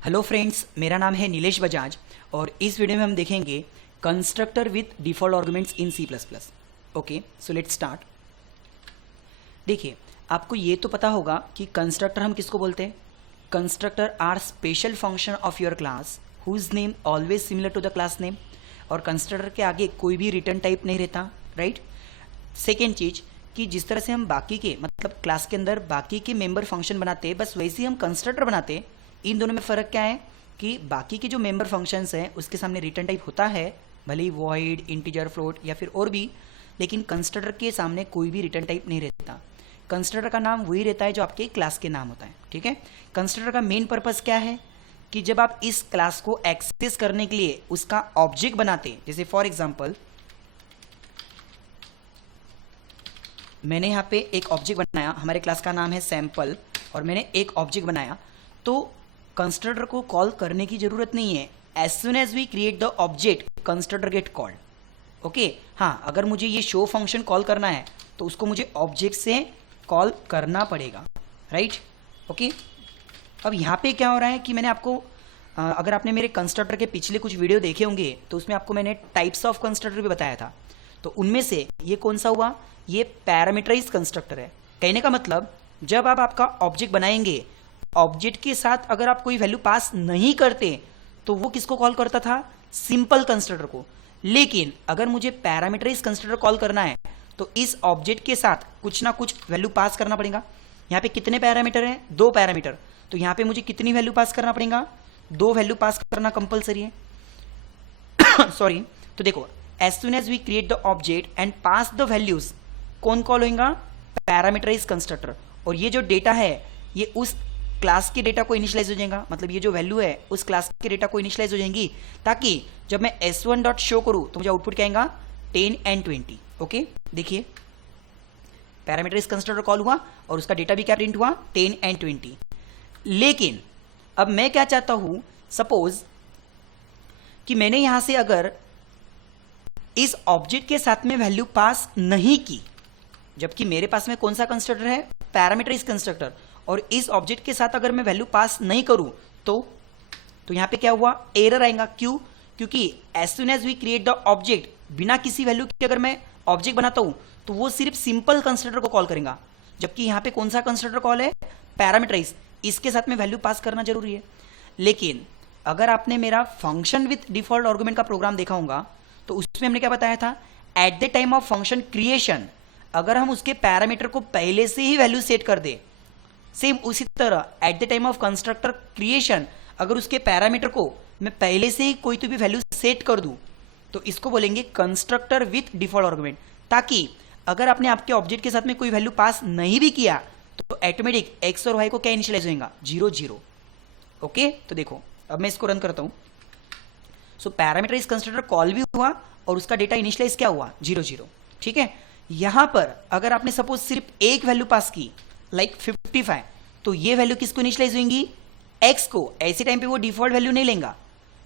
Hello friends, मेरा नाम है नीलेश बजाज और इस वीडियो में हम देखेंगे constructor with default arguments in C plus plus. Okay, so let's start. देखिए, आपको ये तो पता होगा कि कंस्ट्रक्टर हम किसको बोलते हैं। Constructor are special function of your class whose name always similar to the class name. और कंस्ट्रक्टर के आगे कोई भी रिटर्न टाइप नहीं रहता, राइट। सेकेंड चीज कि जिस तरह से हम बाकी के मतलब क्लास के अंदर बाकी के मेंबर फंक्शन बनाते हैं, बस वैसे ही हम कंस्ट्रक्टर बनाते हैं। इन दोनों में फ़र्क क्या है कि बाकी के जो मेंबर फंक्शंस हैं उसके सामने रिटर्न टाइप होता है, भले ही वॉइड, इंटीजर, फ्लोट या फिर और भी, लेकिन कंस्ट्रक्टर के सामने कोई भी रिटर्न टाइप नहीं रहता। कंस्ट्रक्टर का नाम वही रहता है जो आपके क्लास के नाम होता है, ठीक है। कंस्ट्रक्टर का मेन पर्पज़ क्या है कि जब आप इस क्लास को एक्सेस करने के लिए उसका ऑब्जेक्ट बनाते, जैसे फॉर एग्जाम्पल मैंने यहाँ पे एक ऑब्जेक्ट बनाया, हमारे क्लास का नाम है सैम्पल, और मैंने एक ऑब्जेक्ट बनाया, तो कंस्ट्रक्टर को कॉल करने की जरूरत नहीं है। As soon as we create the object constructor get called. Okay, हाँ, अगर मुझे ये शो फंक्शन कॉल करना है तो उसको मुझे ऑब्जेक्ट से कॉल करना पड़ेगा, राइट। ओके, अब यहाँ पे क्या हो रहा है कि मैंने आपको अगर आपने मेरे कंस्ट्रक्टर के पिछले कुछ वीडियो देखे होंगे तो उसमें आपको मैंने टाइप्स ऑफ कंस्ट्रक्टर भी बताया था। तो उनमें से ये कौन सा हुआ, ये पैरामीटराइज कंस्ट्रक्टर है। कहने का मतलब जब आप आपका ऑब्जेक्ट बनाएंगे, ऑब्जेक्ट के साथ अगर आप कोई वैल्यू पास नहीं करते तो वो किसको कॉल करता था, सिंपल कंस्ट्रक्टर को। लेकिन अगर मुझे पैरामीटराइज कंस्ट्रक्टर कॉल करना है तो इस ऑब्जेक्ट के साथ कुछ ना कुछ वैल्यू पास करना पड़ेगा। यहाँ पे कितने पैरामीटर हैं, 2 पैरामीटर, तो यहाँ पे मुझे कितनी वैल्यू पास करना पड़ेगा, 2 वैल्यू पास करना कंपलसरी है। सॉरी, तो देखो, as soon as we create the object and pass the values, कौन कॉल होगा, पैरामीटराइज कंस्ट्रक्टर। और ये जो डेटा है ये उस क्लास के डेटा को इनिशियलाइज हो जाएगा, मतलब ये जो वैल्यू है उस क्लास के डेटा को इनिशियलाइज हो जाएंगी, ताकि जब मैं s1 डॉट शो करूं तो मुझे आउटपुट क्या आएगा, 10 and 20। ओके, देखिए पैरामीटराइज कंस्ट्रक्टर कॉल हुआ और उसका डेटा भी क्या प्रिंट हुआ, 10 and 20। लेकिन अब मैं क्या चाहता हूं, सपोज कि मैंने यहां से अगर इस ऑब्जेक्ट के साथ में वैल्यू पास नहीं की, जबकि मेरे पास में कौन सा कंस्ट्रक्टर है, पैरामीटराइज कंस्ट्रक्टर, और इस ऑब्जेक्ट के साथ अगर मैं वैल्यू पास नहीं करूं तो यहां पे क्या हुआ, एरर आएगा। क्यों, क्योंकि as soon as we create the object, बिना किसी वैल्यू के अगर मैं ऑब्जेक्ट बनाता हूं तो वो सिर्फ सिंपल कंस्ट्रक्टर को कॉल करेगा, जबकि यहां पे कौन सा कंस्ट्रक्टर कॉल है, पैरामीटराइज, इसके साथ में वैल्यू पास करना जरूरी है। लेकिन अगर आपने मेरा फंक्शन विथ डिफॉल्ट आर्गुमेंट का प्रोग्राम देखा होगा तो उसमें हमने क्या बताया था, at the time of function creation अगर हम उसके पैरामीटर को पहले से ही वैल्यू सेट कर दे, सेम उसी तरह at the time of constructor creation अगर उसके पैरामीटर को मैं पहले से ही कोई तो भी वैल्यू सेट कर दूं तो इसको बोलेंगे कंस्ट्रक्टर विथ डिफॉल्ट आर्गुमेंट, ताकि अगर आपने आपके ऑब्जेक्ट के साथ में कोई वैल्यू पास नहीं भी किया तो ऑटोमेटिक एक्स और वाई को क्या इनिशियलाइज होगा, 0 0। ओके, तो देखो अब मैं इसको रन करता हूं। सो पैरामीटराइज कंस्ट्रक्टर कॉल भी हुआ और उसका डेटा इनिशियलाइज क्या हुआ, 0 0, ठीक है। यहां पर अगर आपने सपोज सिर्फ एक वैल्यू पास की, लाइक 55, तो ये वैल्यू किसको इनिशियलाइज होंगी, x को। ऐसे टाइम पे वो डिफॉल्ट वैल्यू नहीं लेगा,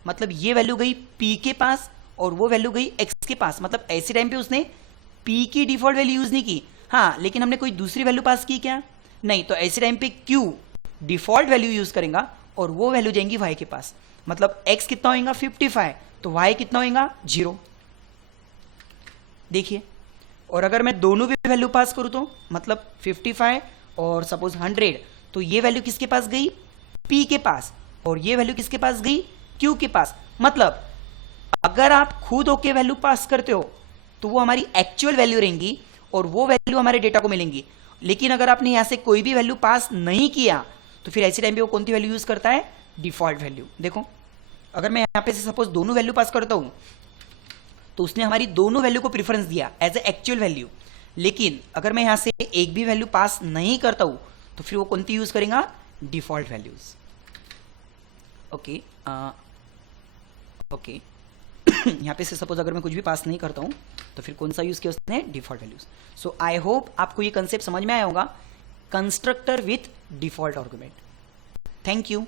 मतलब ये वैल्यू गई p के पास और वो वैल्यू गई x के पास, मतलब ऐसे टाइम पे उसने p की डिफॉल्ट वैल्यू यूज नहीं की। हाँ, लेकिन हमने कोई दूसरी वैल्यू पास की क्या, नहीं, तो ऐसे टाइम पे q डिफॉल्ट वैल्यू यूज करेगा और वो वैल्यू जाएंगी y के पास, मतलब x कितना होगा, 55, तो y कितना होगा, 0। देखिए, और अगर मैं दोनों भी वैल्यू पास करूं तो मतलब 55 और सपोज 100, तो ये वैल्यू किसके पास गई, p के पास, और ये वैल्यू किसके पास गई, q के पास। मतलब अगर आप खुद होके वैल्यू पास करते हो तो वो हमारी एक्चुअल वैल्यू रहेंगी और वो वैल्यू हमारे डेटा को मिलेंगी। लेकिन अगर आपने यहां से कोई भी वैल्यू पास नहीं किया तो फिर ऐसे टाइम पे वो कौन सी वैल्यू यूज करता है, डिफॉल्ट वैल्यू। देखो, अगर मैं यहां पे से सपोज दोनों वैल्यू पास करता हूं तो उसने हमारी दोनों वैल्यू को प्रेफरेंस दिया एज ए एक्चुअल वैल्यू। लेकिन अगर मैं यहां से एक भी वैल्यू पास नहीं करता हूं तो फिर वो कौन सी यूज करेगा, डिफॉल्ट वैल्यूज। ओके, ओके, यहां पे से सपोज अगर मैं कुछ भी पास नहीं करता हूं तो फिर कौन सा यूज किया उसने, default values. So I hope आपको ये कंसेप्ट समझ में आया होगा, constructor with default argument. Thank you.